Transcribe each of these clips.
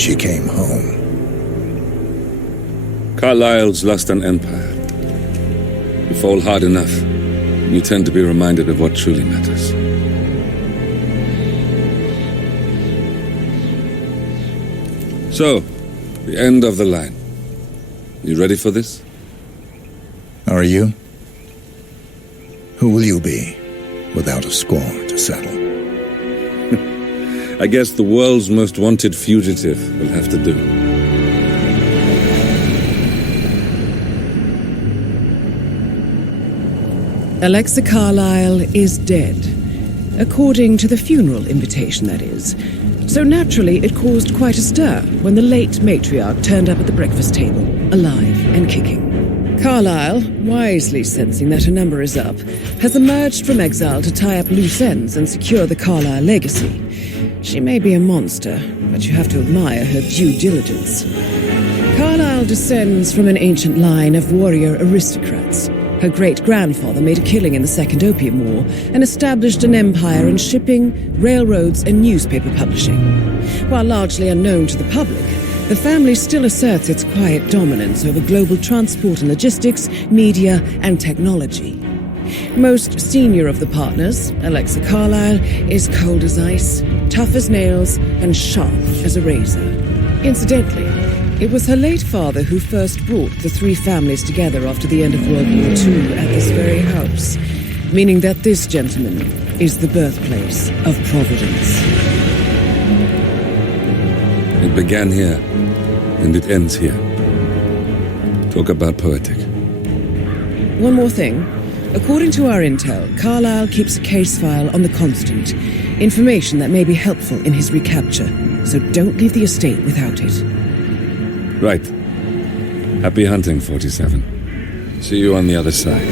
she came home. Carlyle's lost an empire. You fall hard enough, you tend to be reminded of what truly matters. So, the end of the line. You ready for this? Are you? Who will you be, without a score to settle? I guess the world's most wanted fugitive will have to do. Alexa Carlyle is dead. According to the funeral invitation, that is. So naturally, it caused quite a stir when the late matriarch turned up at the breakfast table, alive and kicking. Carlyle, wisely sensing that her number is up, has emerged from exile to tie up loose ends and secure the Carlyle legacy. She may be a monster, but you have to admire her due diligence. Carlyle descends from an ancient line of warrior aristocrats. Her great-grandfather made a killing in the Second Opium War and established an empire in shipping, railroads, and newspaper publishing. While largely unknown to the public, the family still asserts its quiet dominance over global transport and logistics, media, and technology. Most senior of the partners, Alexa Carlyle, is cold as ice, tough as nails, and sharp as a razor. Incidentally, it was her late father who first brought the three families together after the end of World War II at this very house, meaning that this gentleman is the birthplace of Providence. It began here, and it ends here. Talk about poetic. One more thing. According to our intel, Carlyle keeps a case file on the Constant, information that may be helpful in his recapture, so don't leave the estate without it. Right. Happy hunting, 47. See you on the other side.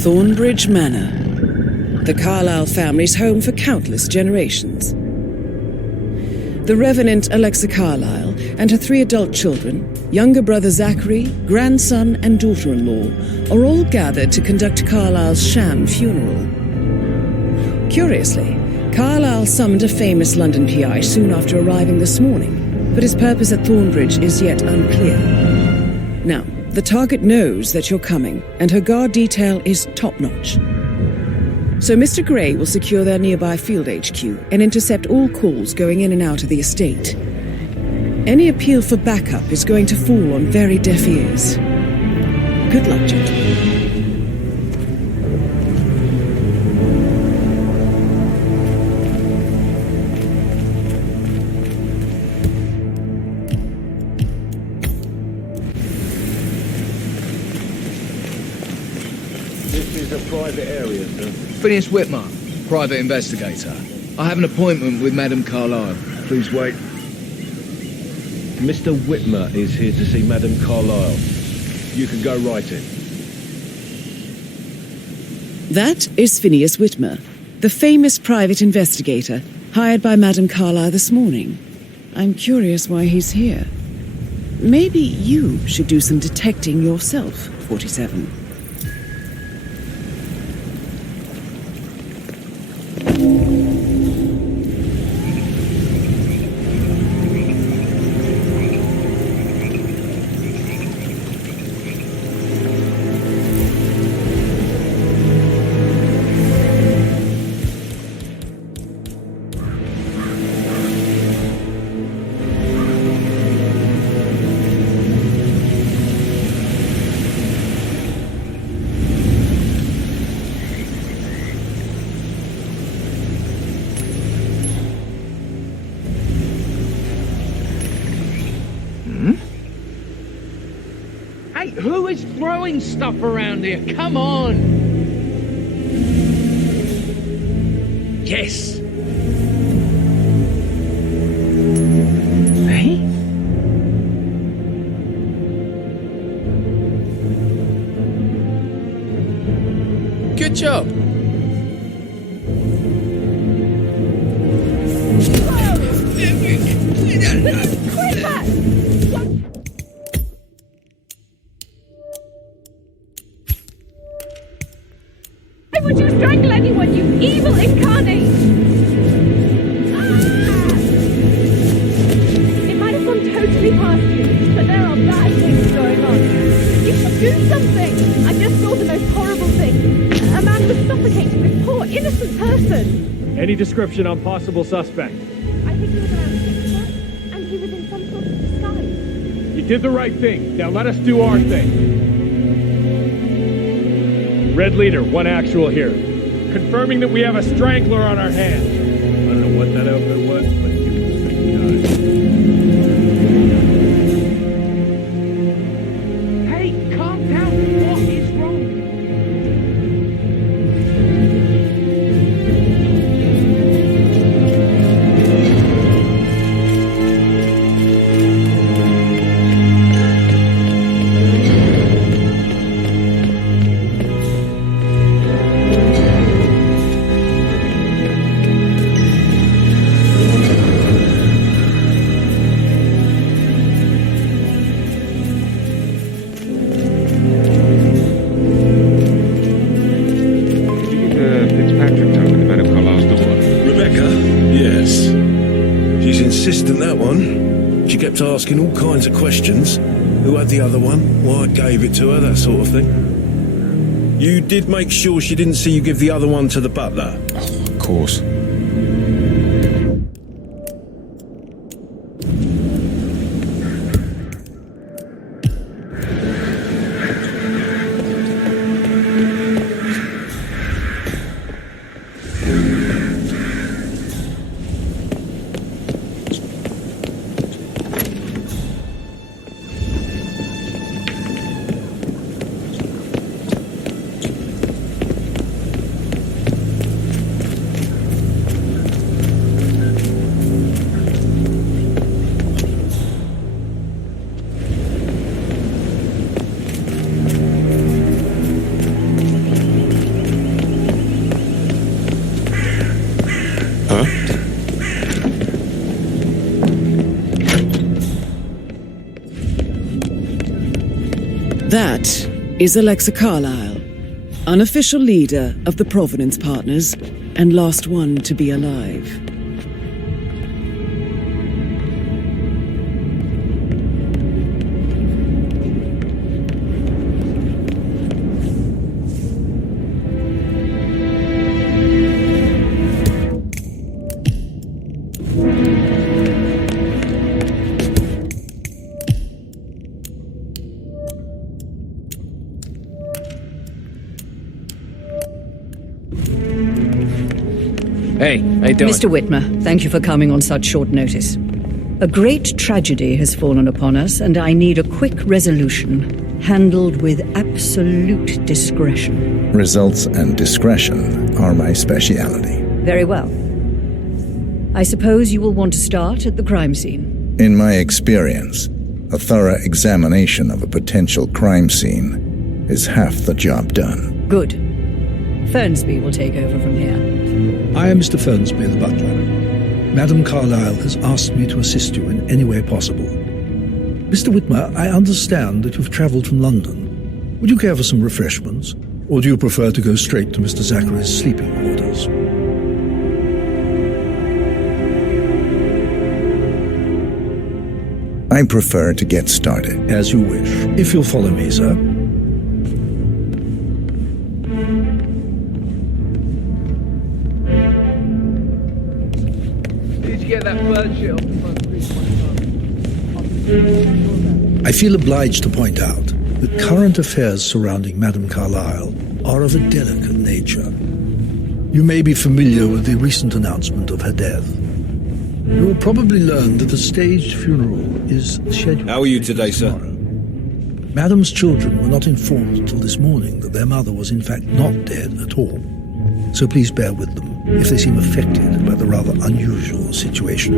Thornbridge Manor, the Carlyle family's home for countless generations. The Revenant Alexa Carlyle and her 3 adult children, younger brother Zachary, grandson and daughter-in-law, are all gathered to conduct Carlyle's sham funeral. Curiously, Carlyle summoned a famous London PI soon after arriving this morning, but his purpose at Thornbridge is yet unclear. Now, the target knows that you're coming, and her guard detail is top-notch. So Mr. Gray will secure their nearby field HQ and intercept all calls going in and out of the estate. Any appeal for backup is going to fall on very deaf ears. Good luck, gentlemen. Private area, sir. Phineas Whitmer, private investigator. I have an appointment with Madame Carlyle. Please wait. Mr. Whitmer is here to see Madame Carlyle. You can go right in. That is Phineas Whitmer, the famous private investigator hired by Madame Carlyle this morning. I'm curious why he's here. Maybe you should do some detecting yourself, 47. Who is throwing stuff around here? Come on! Yes! Hey? Quit that! Why would you strangle anyone, you evil incarnate? It might have gone totally past you, but there are bad things going on. You should do something! I just saw the most horrible thing. A man was suffocating this poor, innocent person. Any description on possible suspect? I think he was around 6 foot, and he was in some sort of disguise. You did the right thing. Now let us do our thing. Red leader, one actual here. Confirming that we have a strangler on our hands. I don't know what that outfit was, but it was Hey, calm down. What is wrong? Asking all kinds of questions. Who had the other one? Why I gave it to her, that sort of thing. You did make sure she didn't see you give the other one to the butler? Oh, of course. That is Alexa Carlyle, unofficial leader of the Provenance Partners and last one to be alive. Hey, how you doing? Mr. Whitmer, thank you for coming on such short notice. A great tragedy has fallen upon us, and I need a quick resolution, handled with absolute discretion. Results and discretion are my speciality. Very well. I suppose you will want to start at the crime scene. In my experience, a thorough examination of a potential crime scene is half the job done. Good. Fernsby will take over from here. I am Mr. Fernsby, the butler. Madame Carlyle has asked me to assist you in any way possible. Mr. Whitmer, I understand that you've travelled from London. Would you care for some refreshments? Or do you prefer to go straight to Mr. Zachary's sleeping quarters? I prefer to get started. As you wish. If you'll follow me, sir. Get that bird shit off the front street. I feel obliged to point out that current affairs surrounding Madame Carlyle are of a delicate nature. You may be familiar with the recent announcement of her death. You will probably learn that a staged funeral is scheduled. How are you today, sir? Madame's children were not informed until this morning that their mother was in fact not dead at all. So please bear with them if they seem affected by the rather unusual situation.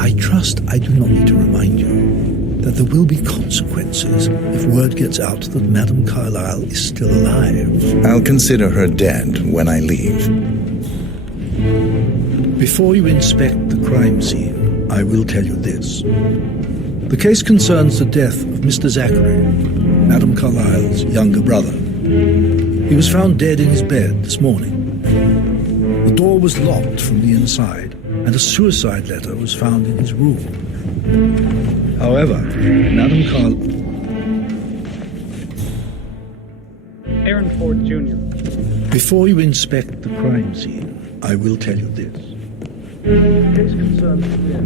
I trust I do not need to remind you that there will be consequences if word gets out that Madame Carlyle is still alive. I'll consider her dead when I leave. Before you inspect the crime scene, I will tell you this. The case concerns the death of Mr. Zachary, Madame Carlyle's younger brother. He was found dead in his bed this morning. The door was locked from the inside, and a suicide letter was found in his room. However, Madame Carlyle... Aaron Ford Jr. Before you inspect the crime scene, I will tell you this. The case concerns the death.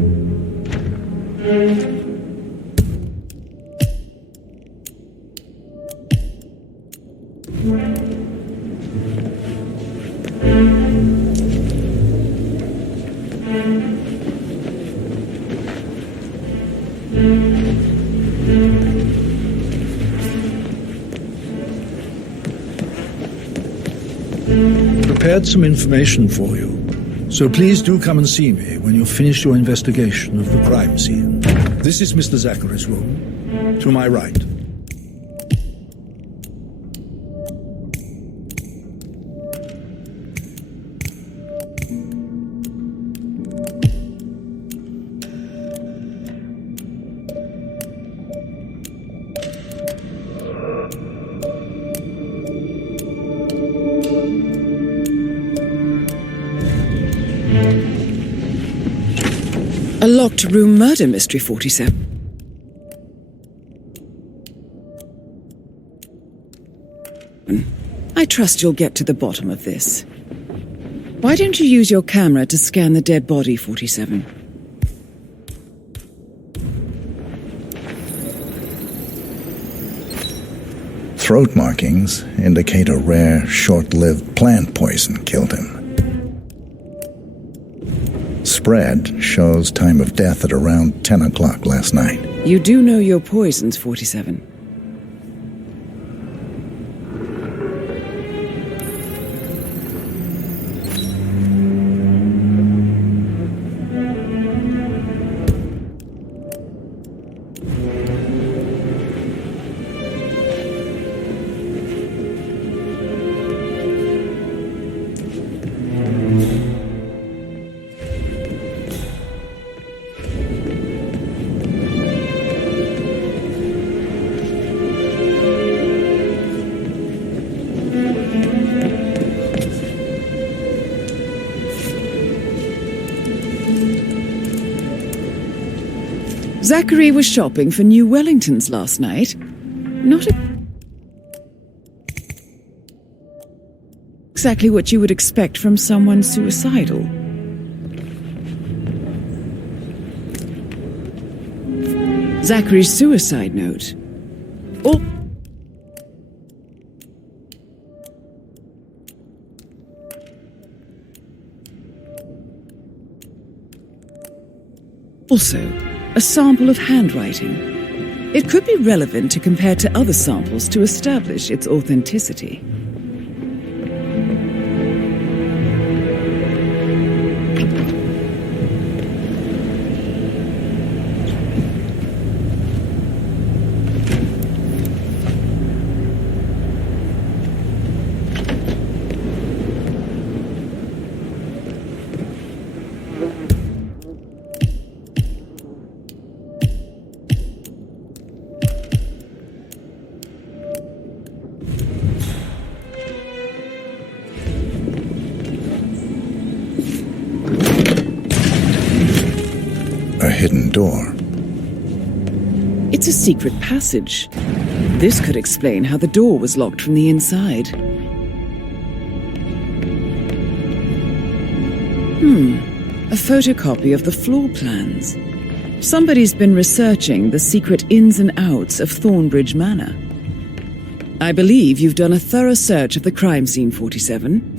Prepared some information for you, so please do come and see me when you've finished your investigation of the crime scene. This is Mr. Zachary's room, to my right. A locked room murder mystery, 47. I trust you'll get to the bottom of this. Why don't you use your camera to scan the dead body, 47? Throat markings indicate a rare, short-lived plant poison killed him. Spread shows time of death at around 10 o'clock last night. You do know your poisons, 47. Zachary was shopping for new Wellingtons last night. Not exactly what you would expect from someone suicidal. Zachary's suicide note. Also, a sample of handwriting. It could be relevant to compare to other samples to establish its authenticity. Hidden door. It's a secret passage. This could explain how the door was locked from the inside. A photocopy of the floor plans. Somebody's been researching the secret ins and outs of Thornbridge Manor. I believe you've done a thorough search of the crime scene, 47.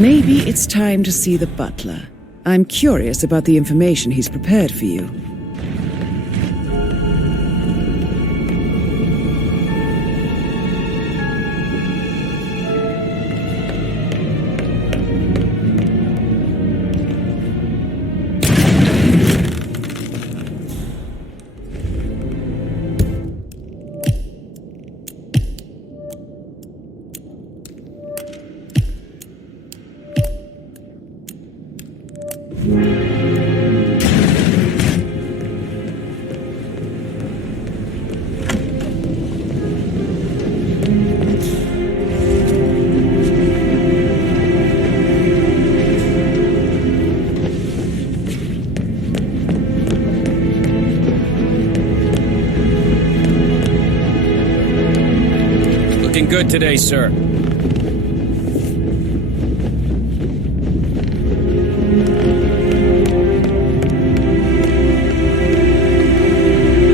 Maybe it's time to see the butler. I'm curious about the information he's prepared for you. Looking good today, sir.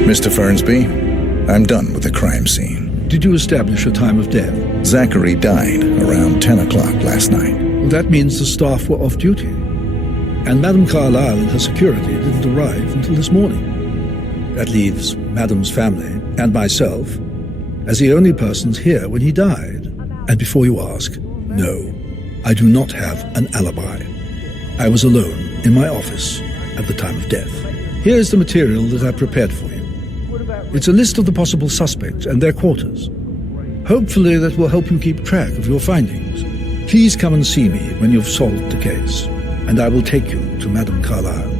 Mr. Fernsby, I'm done with the crime scene. Did you establish a time of death? Zachary died around 10 o'clock last night. Well, that means the staff were off duty. And Madame Carlyle and her security didn't arrive until this morning. That leaves Madame's family and myself as the only persons here when he died. And before you ask, no, I do not have an alibi. I was alone in my office at the time of death. Here's the material that I prepared for you. It's a list of the possible suspects and their quarters. Hopefully that will help you keep track of your findings. Please come and see me when you've solved the case, and I will take you to Madame Carlyle.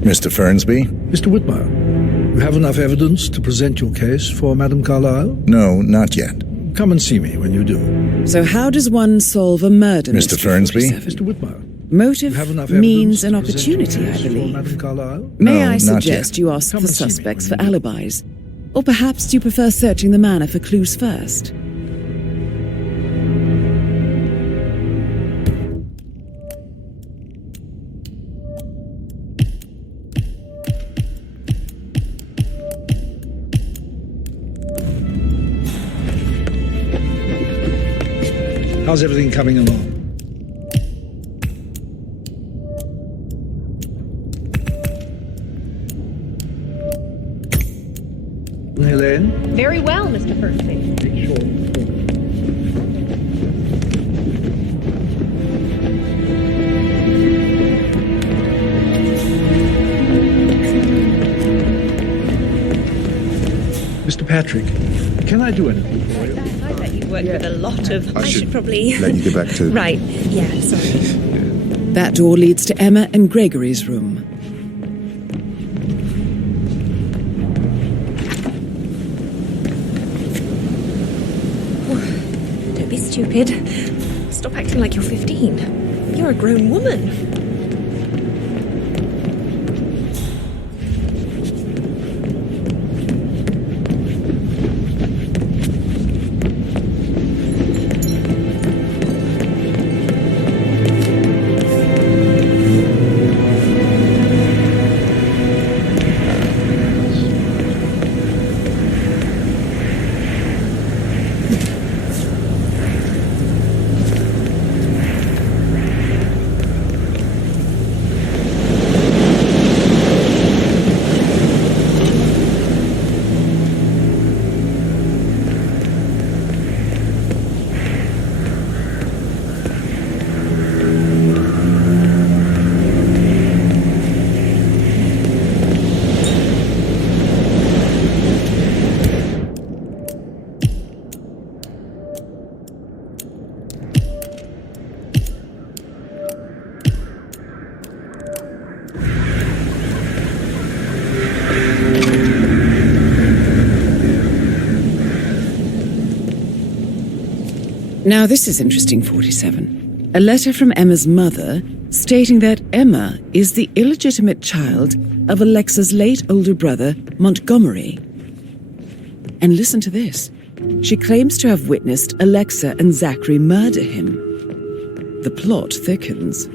Mr. Fernsby? Mr. Whitmer, you have enough evidence to present your case for Madame Carlyle? No, not yet. Come and see me when you do. So how does one solve a murder, Mr. Fernsby? Mr. Whitmer. Motive means an opportunity, I believe. May I suggest you ask the suspects for alibis? Or perhaps do you prefer searching the manor for clues first? How's everything coming along? Helene? Very well, Mr. Fernsby. Mr. Patrick, can I do anything for you? I bet you work with a lot of... I should probably... let you get back to... Right, yeah, sorry. That door leads to Emma and Gregory's room. Don't be stupid. Stop acting like you're 15. You're a grown woman. Now this is interesting, 47. A letter from Emma's mother stating that Emma is the illegitimate child of Alexa's late older brother, Montgomery. And listen to this. She claims to have witnessed Alexa and Zachary murder him. The plot thickens.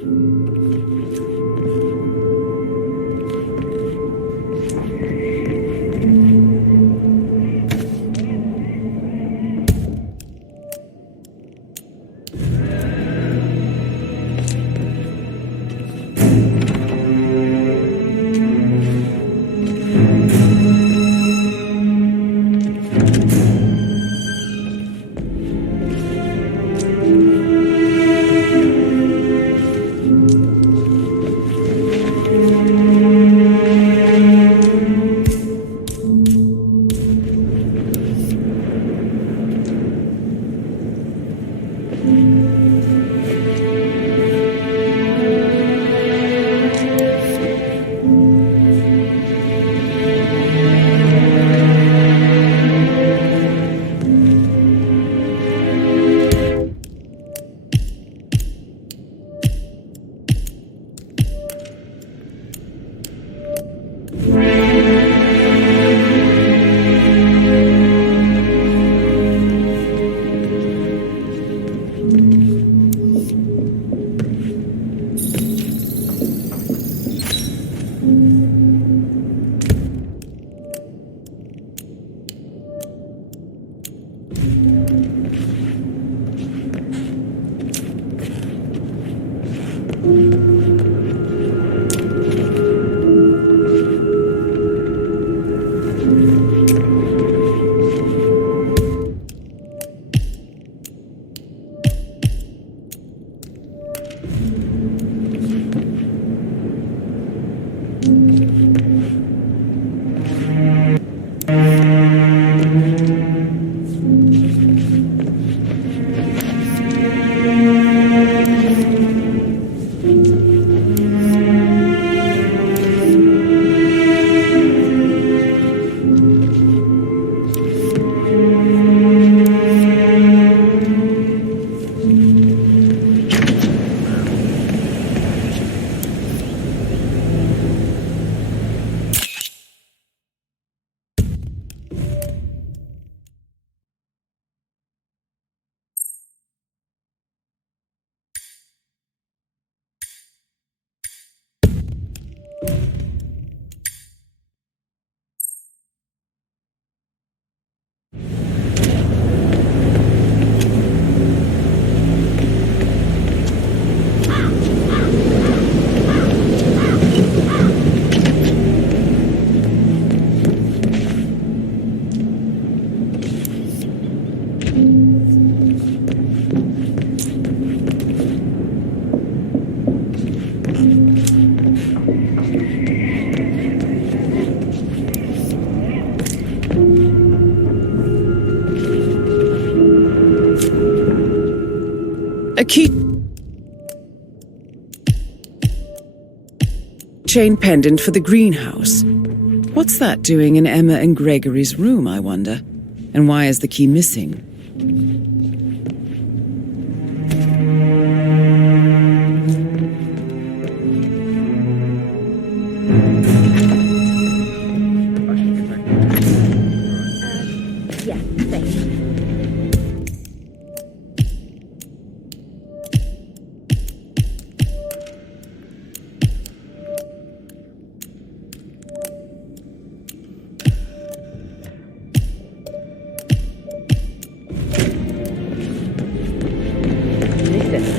key chain pendant for the greenhouse. What's that doing in Emma and Gregory's room, I wonder? And why is the key missing?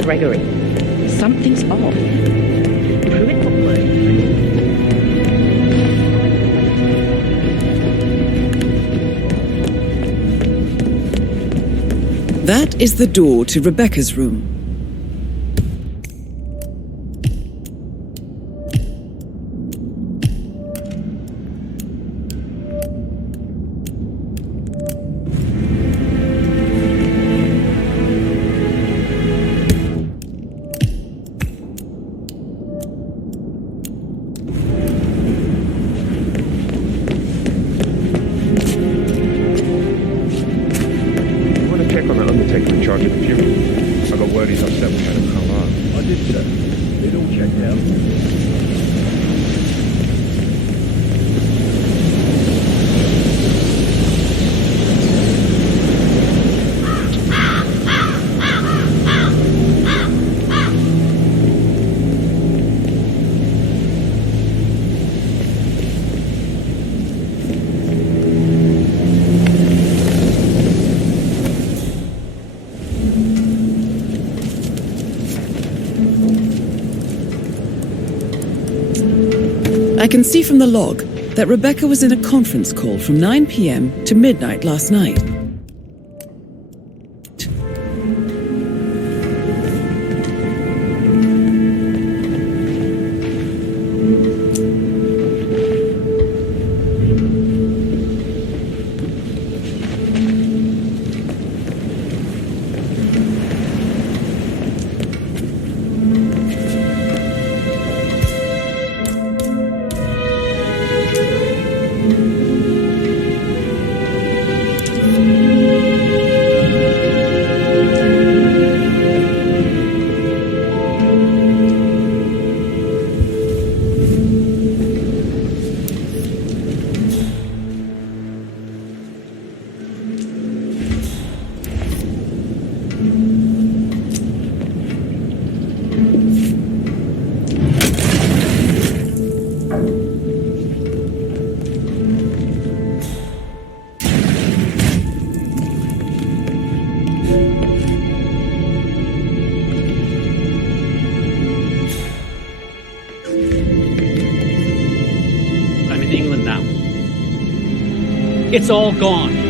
Gregory, something's off. Prove it forward. That is the door to Rebecca's room. I can see from the log that Rebecca was in a conference call from 9 p.m. to midnight last night. It's all gone.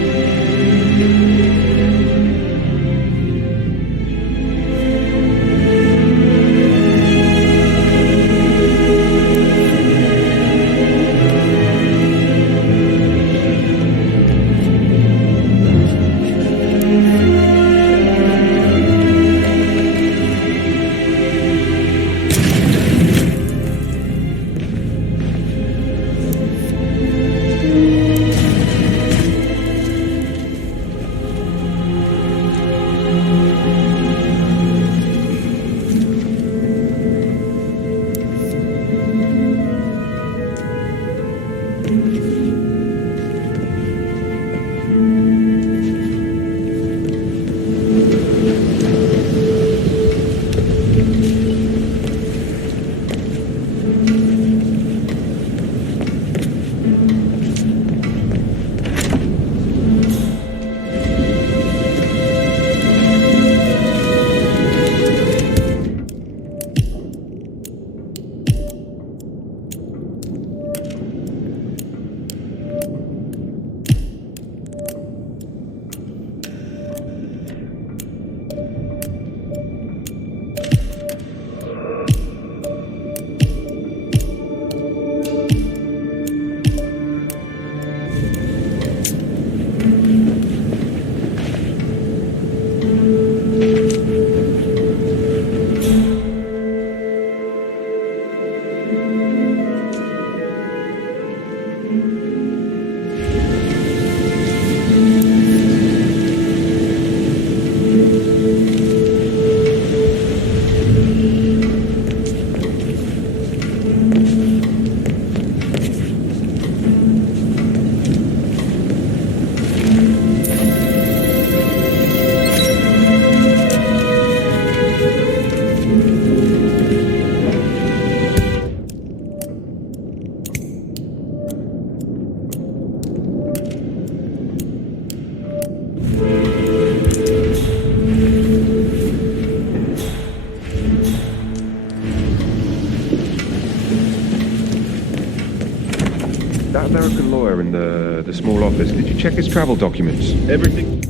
That American lawyer in the small office, did you check his travel documents? Everything...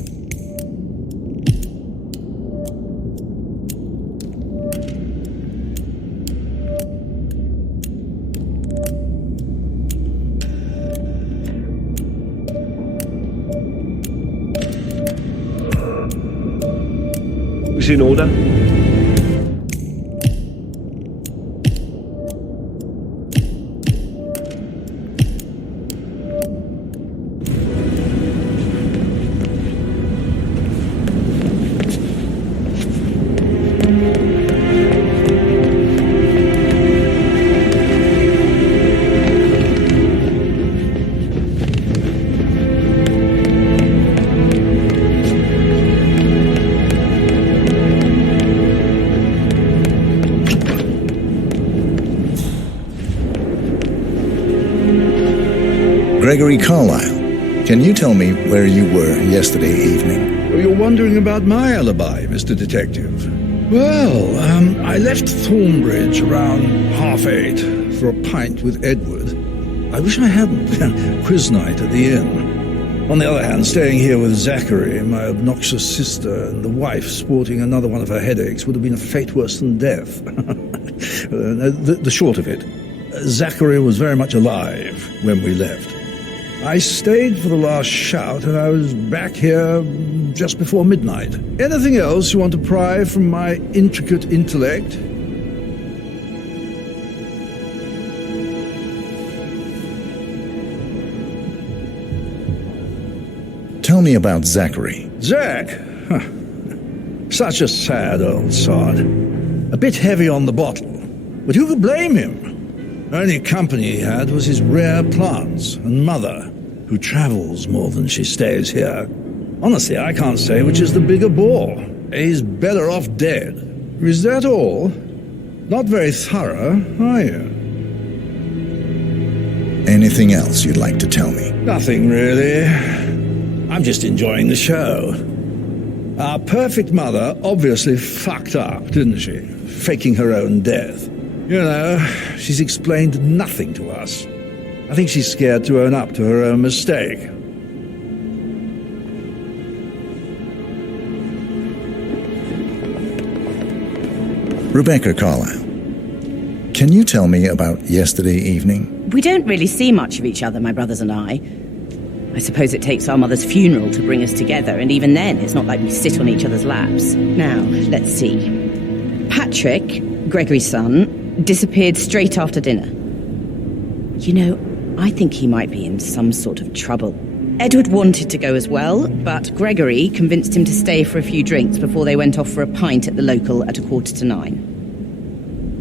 Was in order? Gregory Carlyle, can you tell me where you were yesterday evening? Well, you're wondering about my alibi, Mr. Detective. Well, I left Thornbridge around 8:30 for a pint with Edward. I wish I hadn't. Quiz night at the inn. On the other hand, staying here with Zachary, my obnoxious sister, and the wife sporting another one of her headaches would have been a fate worse than death. The short of it, Zachary was very much alive when we left. I stayed for the last shout, and I was back here just before midnight. Anything else you want to pry from my intricate intellect? Tell me about Zachary. Zach? Huh. Such a sad old sod. A bit heavy on the bottle, but who could blame him? Only company he had was his rare plants and mother, who travels more than she stays here. Honestly, I can't say which is the bigger bore. He's better off dead. Is that all? Not very thorough, are you? Anything else you'd like to tell me? Nothing, really. I'm just enjoying the show. Our perfect mother obviously fucked up, didn't she? Faking her own death. You know, she's explained nothing to us. I think she's scared to own up to her own mistake. Rebecca Carlyle, can you tell me about yesterday evening? We don't really see much of each other, my brothers and I. I suppose it takes our mother's funeral to bring us together, and even then, it's not like we sit on each other's laps. Now, let's see. Patrick, Gregory's son, disappeared straight after dinner. You know, I think he might be in some sort of trouble. Edward wanted to go as well, but Gregory convinced him to stay for a few drinks before they went off for a pint at the local at 9:15.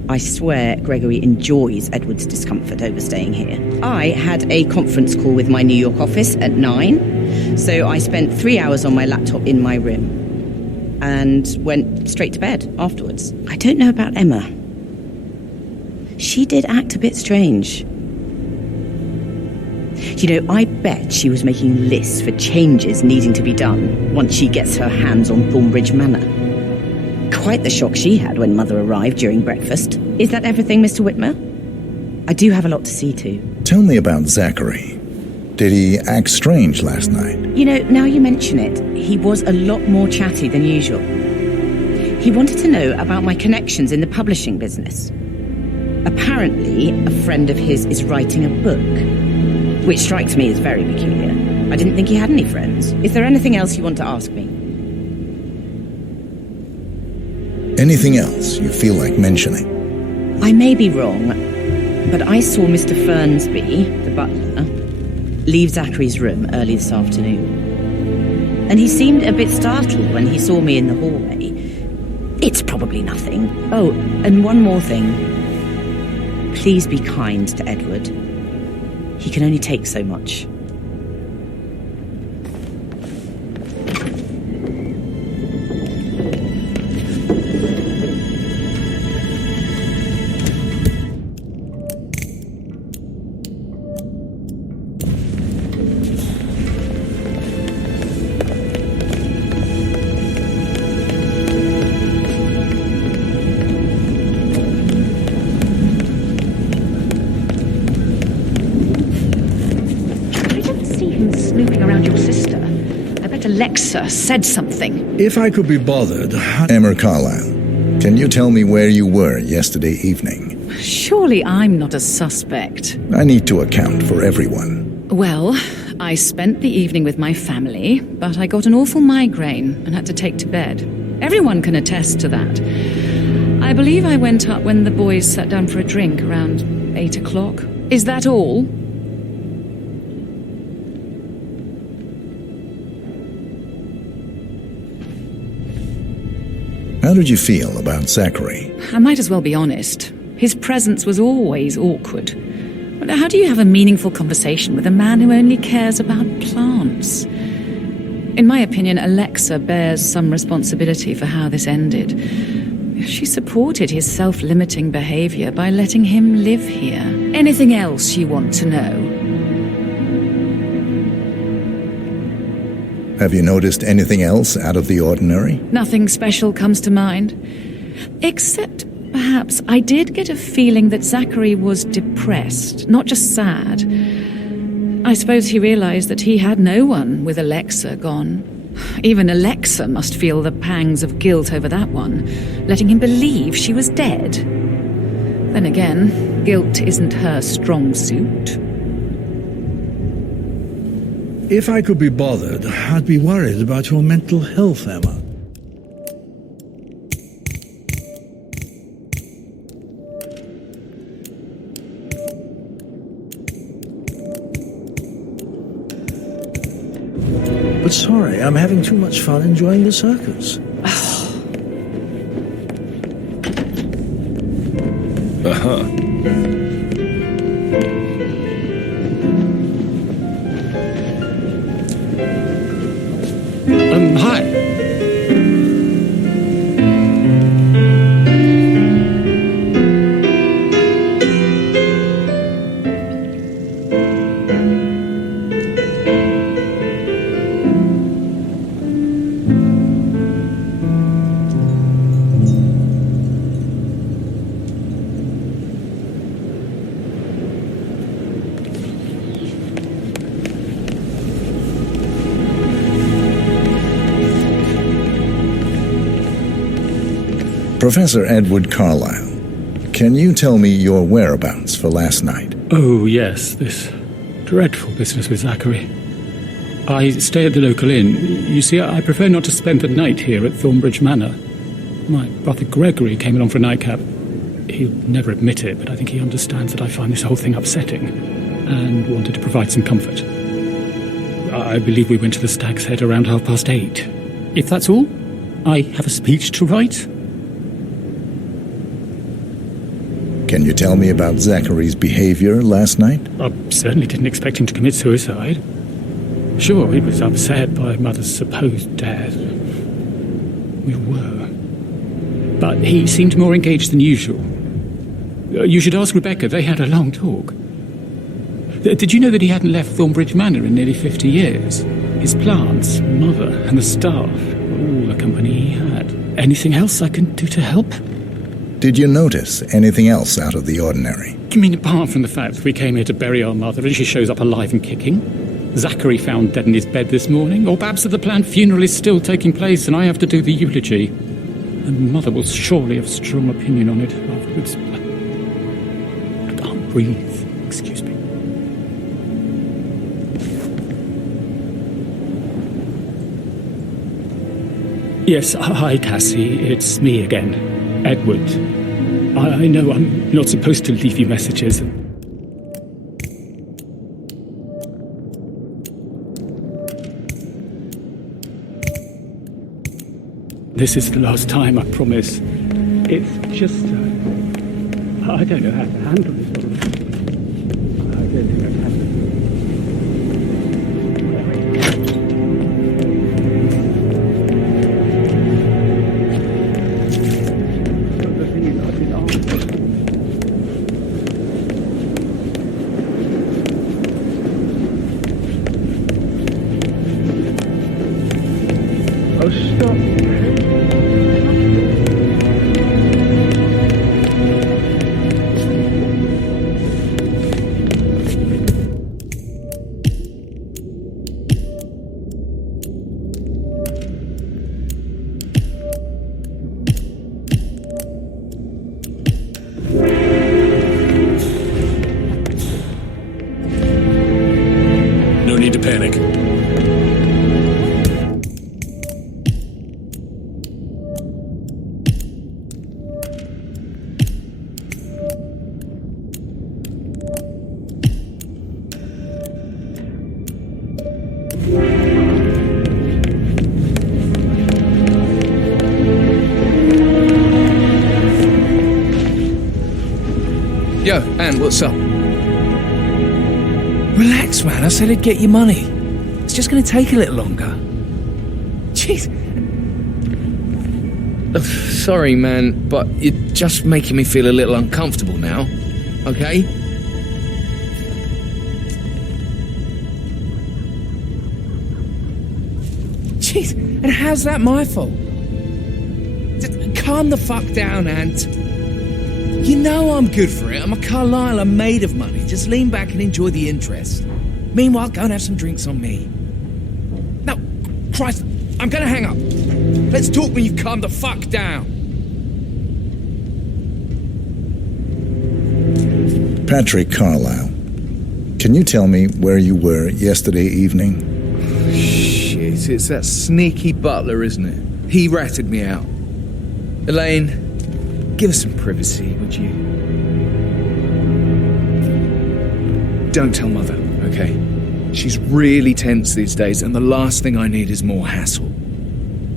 I swear Gregory enjoys Edward's discomfort over staying here. I had a conference call with my New York office at 9, so I spent 3 hours on my laptop in my room and went straight to bed afterwards. I don't know about Emma. She did act a bit strange. You know, I bet she was making lists for changes needing to be done once she gets her hands on Thornbridge Manor. Quite the shock she had when Mother arrived during breakfast. Is that everything, Mr. Whitmer? I do have a lot to see to. Tell me about Zachary. Did he act strange last night? You know, now you mention it, he was a lot more chatty than usual. He wanted to know about my connections in the publishing business. Apparently, a friend of his is writing a book, which strikes me as very peculiar. I didn't think he had any friends. Is there anything else you want to ask me? Anything else you feel like mentioning? I may be wrong, but I saw Mr. Fernsby, the butler, leave Zachary's room early this afternoon. And he seemed a bit startled when he saw me in the hallway. It's probably nothing. Oh, and one more thing. Please be kind to Edward. He can only take so much. Alexa said something. If I could be bothered... Emma Carlyle, can you tell me where you were yesterday evening? Surely I'm not a suspect. I need to account for everyone. Well, I spent the evening with my family, but I got an awful migraine and had to take to bed. Everyone can attest to that. I believe I went up when the boys sat down for a drink around 8 o'clock. Is that all? How did you feel about Zachary? I might as well be honest. His presence was always awkward. How do you have a meaningful conversation with a man who only cares about plants? In my opinion, Alexa bears some responsibility for how this ended. She supported his self-limiting behavior by letting him live here. Anything else you want to know? Have you noticed anything else out of the ordinary? Nothing special comes to mind. Except, perhaps, I did get a feeling that Zachary was depressed, not just sad. I suppose he realized that he had no one with Alexa gone. Even Alexa must feel the pangs of guilt over that one, letting him believe she was dead. Then again, guilt isn't her strong suit. If I could be bothered, I'd be worried about your mental health, Emma. But sorry, I'm having too much fun enjoying the circus. Hi. Professor Edward Carlyle, can you tell me your whereabouts for last night? Oh, yes, this dreadful business with Zachary. I stay at the local inn. You see, I prefer not to spend the night here at Thornbridge Manor. My brother Gregory came along for a nightcap. He'll never admit it, but I think he understands that I find this whole thing upsetting and wanted to provide some comfort. I believe we went to the Stag's Head around 8:30. If that's all, I have a speech to write. Can you tell me about Zachary's behavior last night? I certainly didn't expect him to commit suicide. Sure, he was upset by Mother's supposed death. We were. But he seemed more engaged than usual. You should ask Rebecca. They had a long talk. Did you know that he hadn't left Thornbridge Manor in nearly 50 years? His plants, Mother, and the staff were all the company he had. Anything else I can do to help? Did you notice anything else out of the ordinary? You mean apart from the fact that we came here to bury our mother and she shows up alive and kicking? Zachary found dead in his bed this morning? Or perhaps that the planned funeral is still taking place and I have to do the eulogy? And Mother will surely have a strong opinion on it afterwards. I can't breathe. Excuse me. Yes, hi, Cassie. It's me again. Edward. I know I'm not supposed to leave you messages. This is the last time, I promise. It's just... I don't know how to handle it. I don't think I can. Yo, Anne, what's up? Relax, man. I said I'd get you money. It's just going to take a little longer. Jeez. Sorry, man, but you're just making me feel a little uncomfortable now. Okay? Jeez, and how's that my fault? Calm the fuck down, Ant. You know I'm good for it. I'm a Carlisle. I'm made of money. Just lean back and enjoy the interest. Meanwhile, go and have some drinks on me. No, Christ, I'm gonna hang up. Let's talk when you've calmed the fuck down. Patrick Carlisle, can you tell me where you were yesterday evening? Shit, it's that sneaky butler, isn't it? He ratted me out. Elaine, give us some privacy, would you? Don't tell Mother, okay? She's really tense these days, and the last thing I need is more hassle.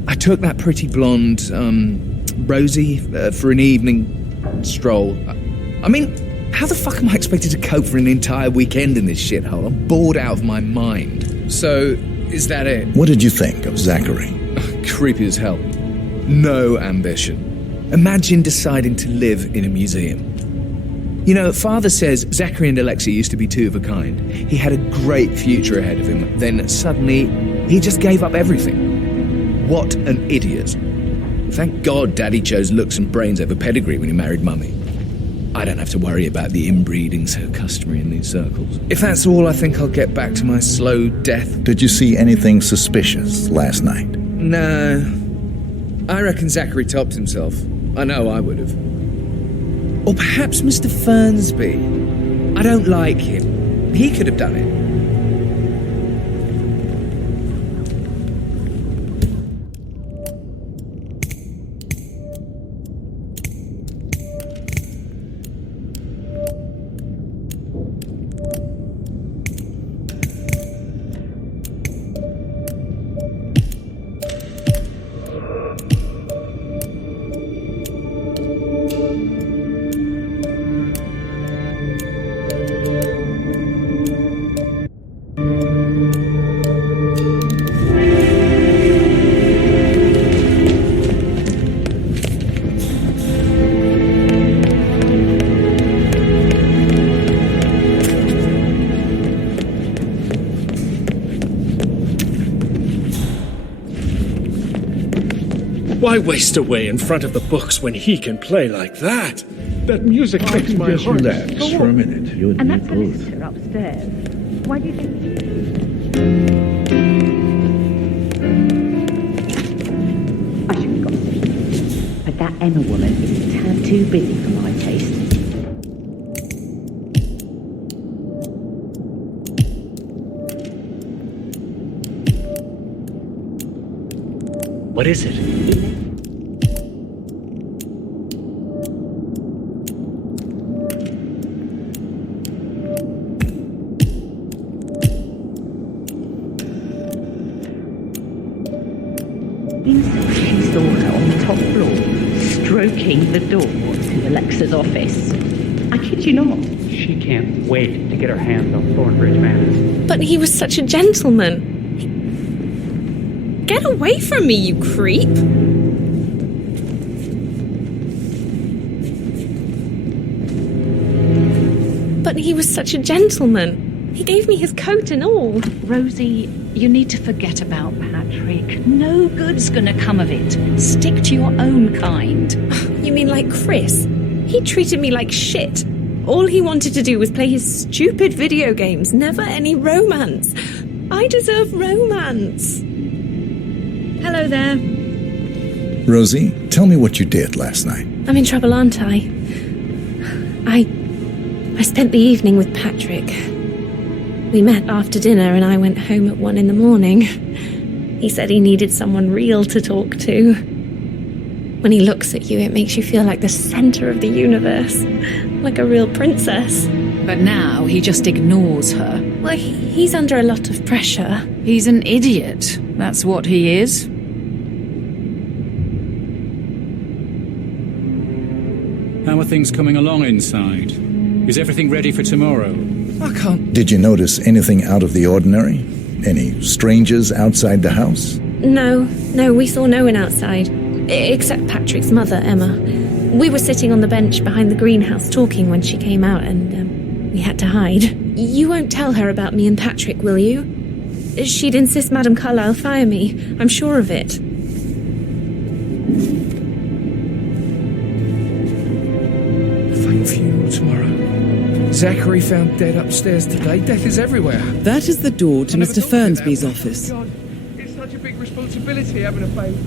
I took that pretty blonde, Rosie, for an evening stroll. I mean, how the fuck am I expected to cope for an entire weekend in this shithole? I'm bored out of my mind. So, is that it? What did you think of Zachary? Creepy as hell. No ambition. Imagine deciding to live in a museum. You know, Father says Zachary and Alexia used to be two of a kind. He had a great future ahead of him. Then suddenly, he just gave up everything. What an idiot. Thank God Daddy chose looks and brains over pedigree when he married Mummy. I don't have to worry about the inbreeding so customary in these circles. If that's all, I think I'll get back to my slow death. Did you see anything suspicious last night? No. I reckon Zachary topped himself. I know I would have. Or perhaps Mr. Fernsby. I don't like him. He could have done it. Why waste away in front of the books when he can play like that? That music makes my Just heart... relax for a minute. You and me that's both. Solicitor upstairs. Why do you think... I should have got it. But that Emma woman is a tad too busy for my taste. What is it? She saw her on the top floor, stroking the door to Alexa's office. I kid you not. She can't wait to get her hands on Thornbridge Manors. But he was such a gentleman. Get away from me, you creep! But he was such a gentleman. He gave me his coat and all. Rosie, you need to forget about Patrick. No good's gonna come of it. Stick to your own kind. You mean like Chris? He treated me like shit. All he wanted to do was play his stupid video games, never any romance. I deserve romance. Hello there. Rosie, tell me what you did last night. I'm in trouble, aren't I? I spent the evening with Patrick. We met after dinner and I went home at 1 a.m. He said he needed someone real to talk to. When he looks at you, it makes you feel like the center of the universe. Like a real princess. But now he just ignores her. Well, he's under a lot of pressure. He's an idiot. That's what he is. How are things coming along inside? Is everything ready for tomorrow? I can't... Did you notice anything out of the ordinary? Any strangers outside the house? No, we saw no one outside. Except Patrick's mother, Emma. We were sitting on the bench behind the greenhouse talking when she came out and we had to hide. You won't tell her about me and Patrick, will you? She'd insist Madame Carlyle fire me. I'm sure of it. Fake funeral tomorrow. Zachary found dead upstairs today. Death is everywhere. That is the door to Mr. Fernsby's office. God, it's such a big responsibility having a baby.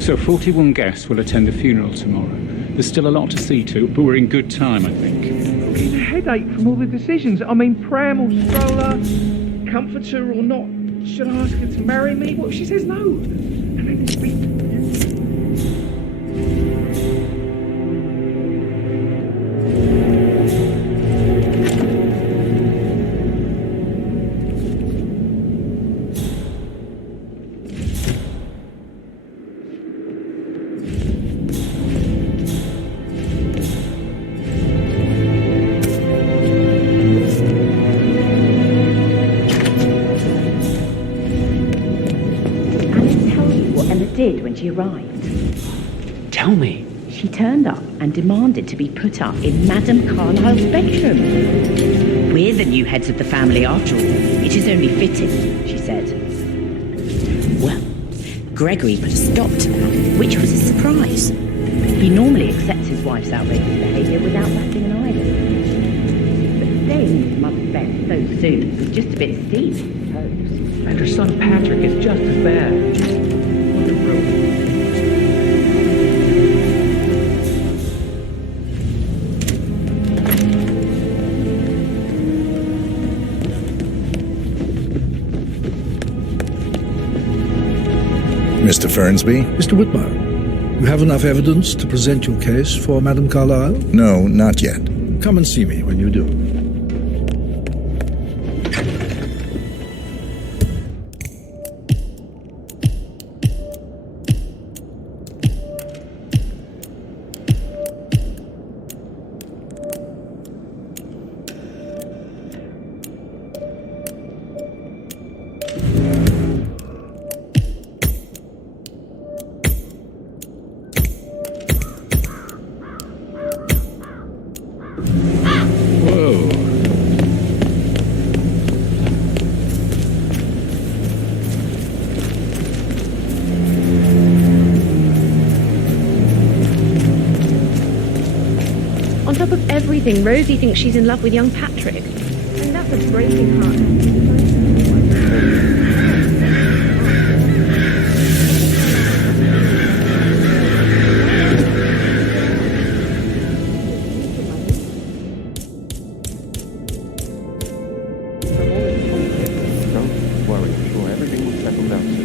So 41 guests will attend the funeral tomorrow. There's still a lot to see to, but we're in good time, I think. I'm getting a headache from all the decisions. I mean, pram or stroller, comforter or not. Should I ask her to marry me? What if she says no? And then it's me. Did when she arrived. Tell me. She turned up and demanded to be put up in Madame Carlyle's bedroom. We're the new heads of the family after all. It is only fitting, she said. Well, Gregory put a stop to that, which was a surprise. He normally accepts his wife's outrageous behaviour without batting an eyelid. But staying in his mother's bed so soon was just a bit steep, I suppose. And her son Patrick is just as bad. Mr. Fernsby? Mr. Whitmire, you have enough evidence to present your case for Madame Carlyle? No, not yet. Come and see me when you do. Rosie thinks she's in love with young Patrick. And that's a breaking heart. Don't worry, I'm sure everything will settle down soon.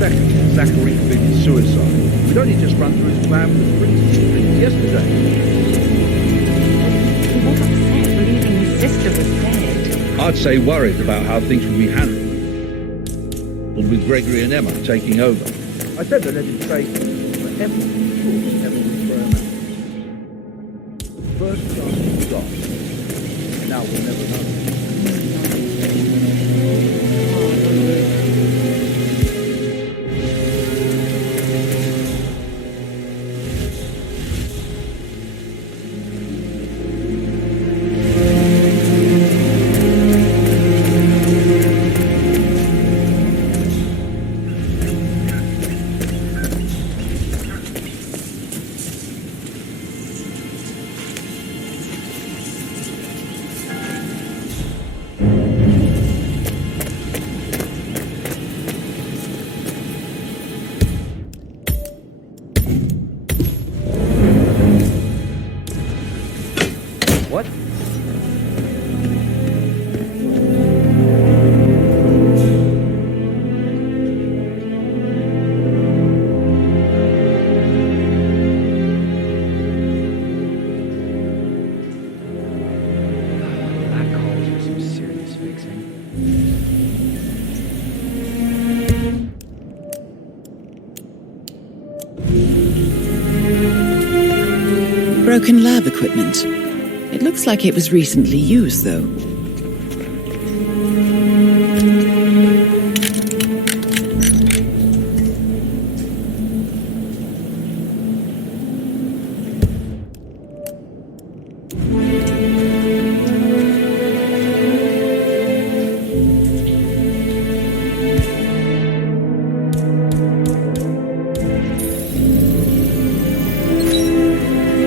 second Zachary committed suicide. We'd only just run through his plan with British things yesterday. He was upset believing his sister was dead. I'd say worried about how things would be handled. But with Gregory and Emma taking over. I said they let him say, but Emma, of course, never would throw him out. First chance we got. Now we'll never know. Broken lab equipment. It looks like it was recently used, though.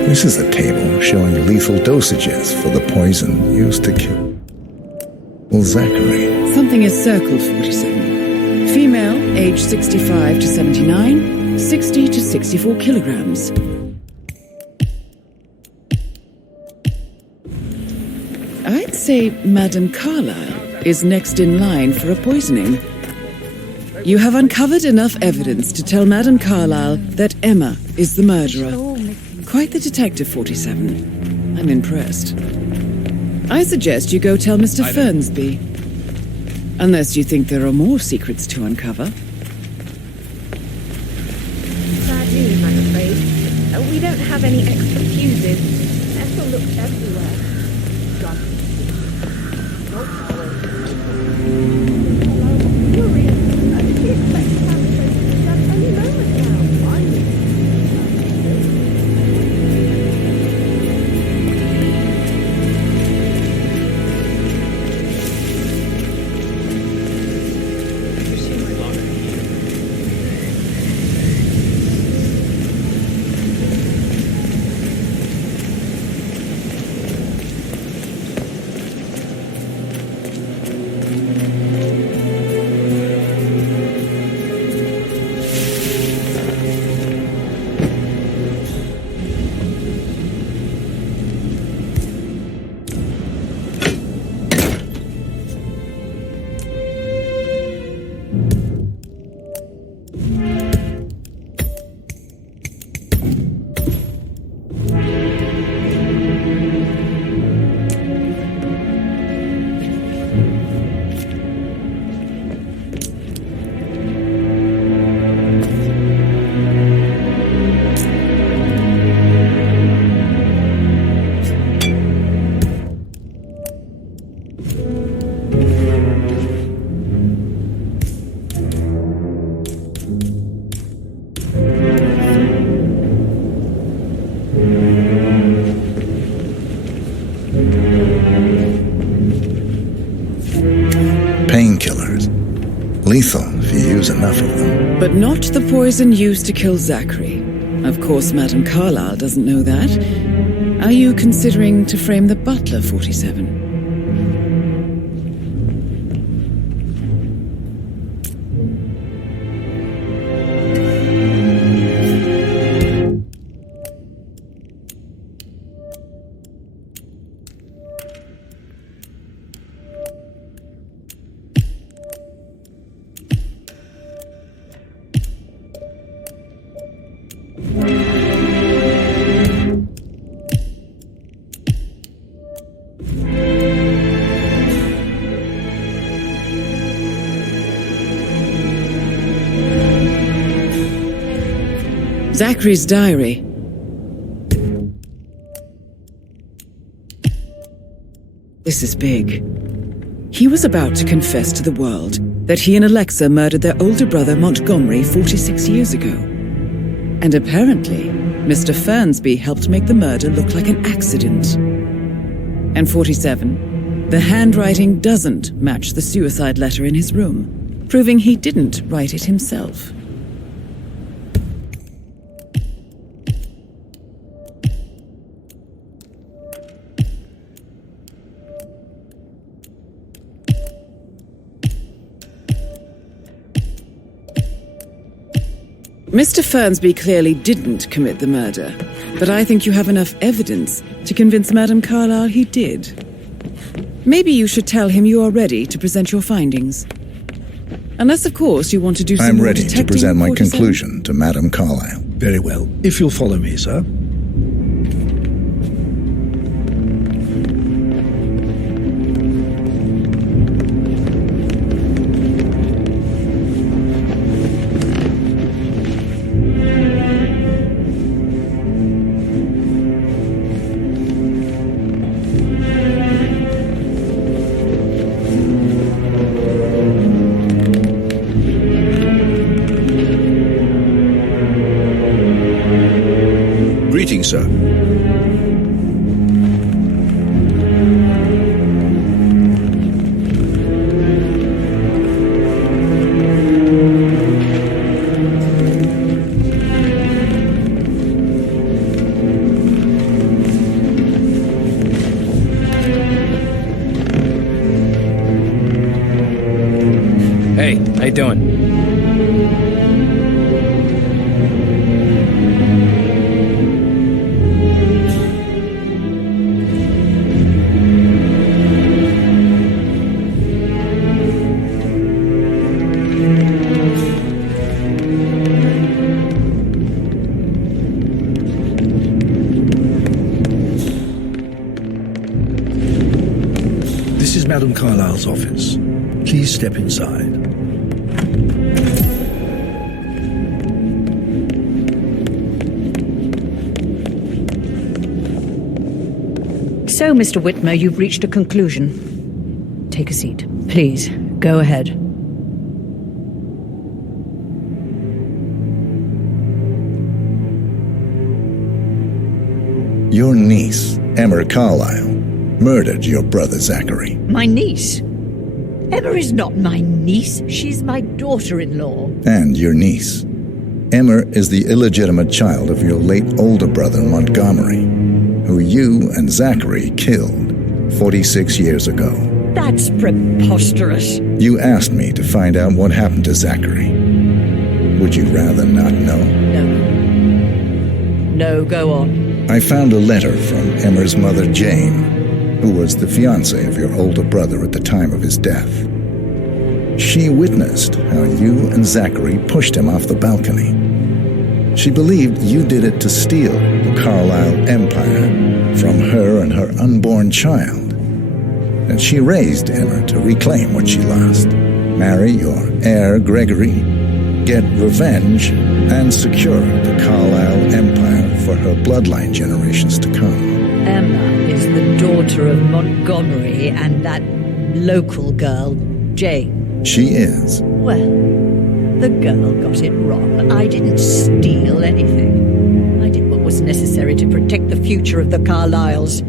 This is a table showing lethal dosages for the poison used to kill. Well, Zachary. Something is circled 47. Female, age 65 to 79, 60 to 64 kilograms. I'd say Madame Carlyle is next in line for a poisoning. You have uncovered enough evidence to tell Madame Carlyle that Emma is the murderer. Quite the detective, 47. I'm impressed. I suggest you go tell Mr. Fernsby. Unless you think there are more secrets to uncover. Bad news, I'm afraid. We don't have any extra fuses. Ethel looked everywhere. God. Not always. Furious. Did she expect to have a place to shut any moment now? Painkillers. Lethal if you use enough of them. But not the poison used to kill Zachary. Of course, Madame Carlyle doesn't know that. Are you considering to frame the butler, 47? Zachary's diary. This is big. He was about to confess to the world that he and Alexa murdered their older brother Montgomery 46 years ago. And apparently, Mr. Fernsby helped make the murder look like an accident. And 47, the handwriting doesn't match the suicide letter in his room, proving he didn't write it himself. Mr. Fernsby clearly didn't commit the murder, but I think you have enough evidence to convince Madame Carlyle he did. Maybe you should tell him you are ready to present your findings. Unless, of course, you want to do some I'm more ready to detecting, present my 47. conclusion to Madame Carlyle. Very well. If you'll follow me, sir. Greetings, sir. Hey, how you doing? This is Madame Carlyle's office. Please step inside. So, Mr. Whitmer, you've reached a conclusion. Take a seat. Please, go ahead. Your niece, Emma Carlyle, murdered your brother Zachary. My niece? Emma is not my niece. She's my daughter-in-law. And your niece. Emma is the illegitimate child of your late older brother Montgomery, who you and Zachary killed 46 years ago. That's preposterous. You asked me to find out what happened to Zachary. Would you rather not know? No, go on. I found a letter from Emma's mother, Jane, who was the fiancée of your older brother at the time of his death. She witnessed how you and Zachary pushed him off the balcony. She believed you did it to steal the Carlyle empire from her and her unborn child. And she raised Emma to reclaim what she lost, marry your heir Gregory, get revenge, and secure the Carlyle empire for her bloodline generations to come. Emma is the daughter of Montgomery and that local girl, Jane. She is. Well, the girl got it wrong. I didn't steal anything. I did what was necessary to protect the future of the Carlyles.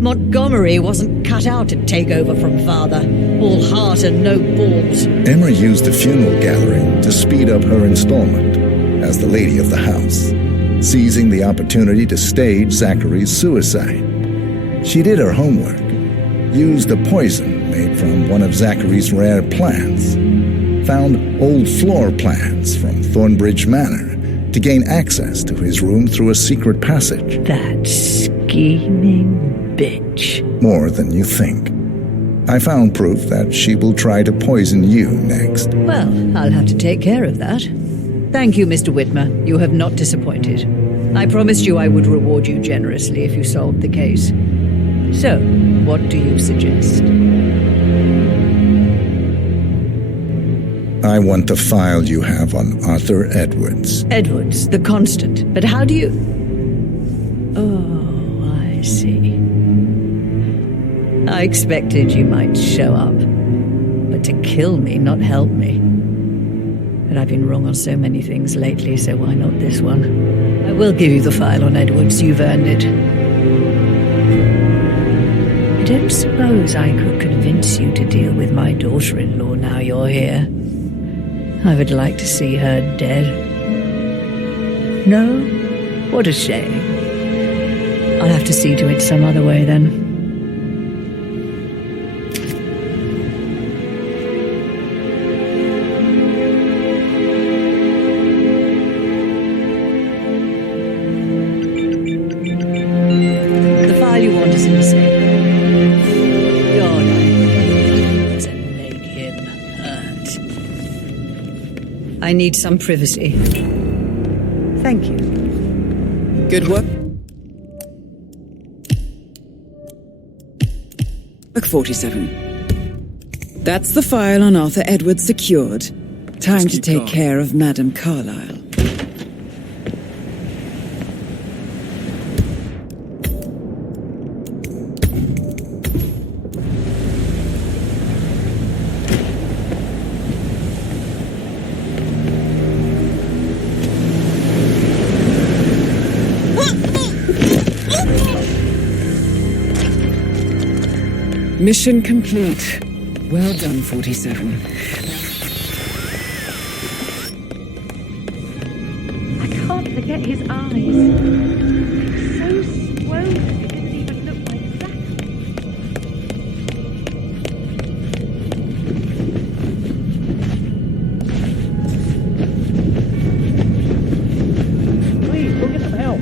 Montgomery wasn't cut out to take over from father. All heart and no balls. Emma used the funeral gathering to speed up her installment as the lady of the house, seizing the opportunity to stage Zachary's suicide. She did her homework, used a poison made from one of Zachary's rare plants, found old floor plans from Thornbridge Manor to gain access to his room through a secret passage. That scheming bitch. More than you think. I found proof that she will try to poison you next. Well, I'll have to take care of that. Thank you, Mr. Whitmer. You have not disappointed. I promised you I would reward you generously if you solved the case. So, what do you suggest? I want the file you have on Arthur Edwards. Edwards, the constant. But how do you... Oh, I see. I expected you might show up. But to kill me, not help me. But I've been wrong on so many things lately, so why not this one? I will give you the file on Edwards. You've earned it. I don't suppose I could convince you to deal with my daughter-in-law now you're here. I would like to see her dead. No? What a shame. I'll have to see to it some other way then. The file you want is in the safe. God, I need to make him hurt. I need some privacy. Thank you. Good work. Book 47. That's the file on Arthur Edwards secured. Time to take care of Madame Carlyle. Mission complete. Well done, 47. I can't forget his eyes. So swollen, it didn't even look like Zachary. Please, go get some help.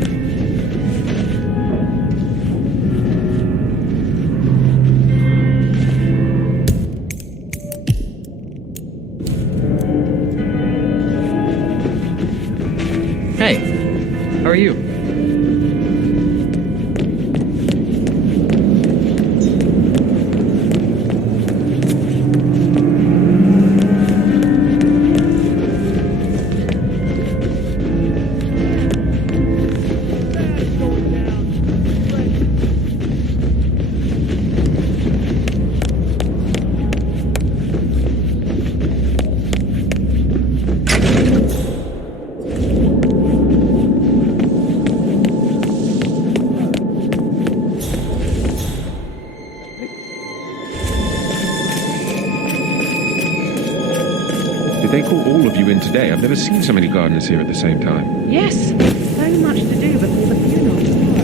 Hey, how are you? They call all of you in today. I've never seen so many gardeners here at the same time. Yes, so much to do before the funeral tomorrow.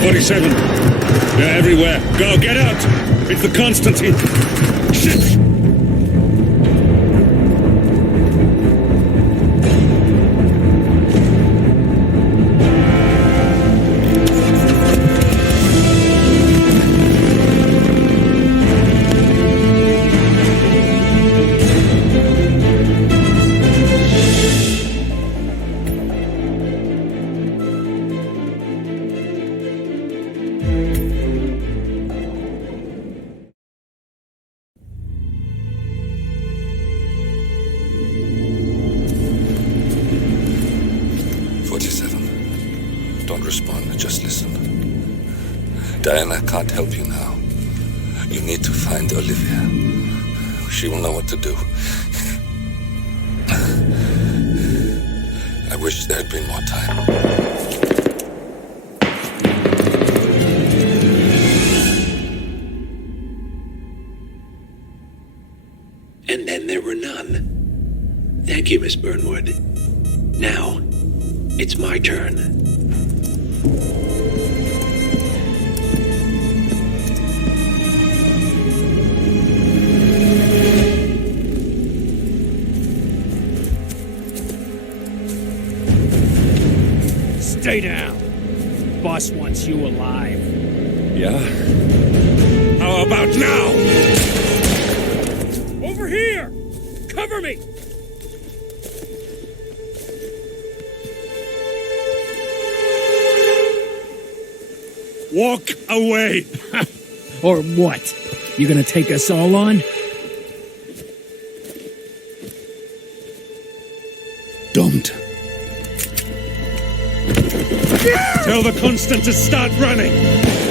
47. They're everywhere. Go, get out! It's the Constantine. Shit! Diana can't help you now. You need to find Olivia. She will know what to do. I wish there had been more time. And then there were none. Thank you, Miss Burnwood. Now, it's my turn. Stay down. Boss wants you alive. Yeah? How about now? Over here! Cover me! Walk away! Or what? You gonna take us all on? Don't. Tell the Constant to start running!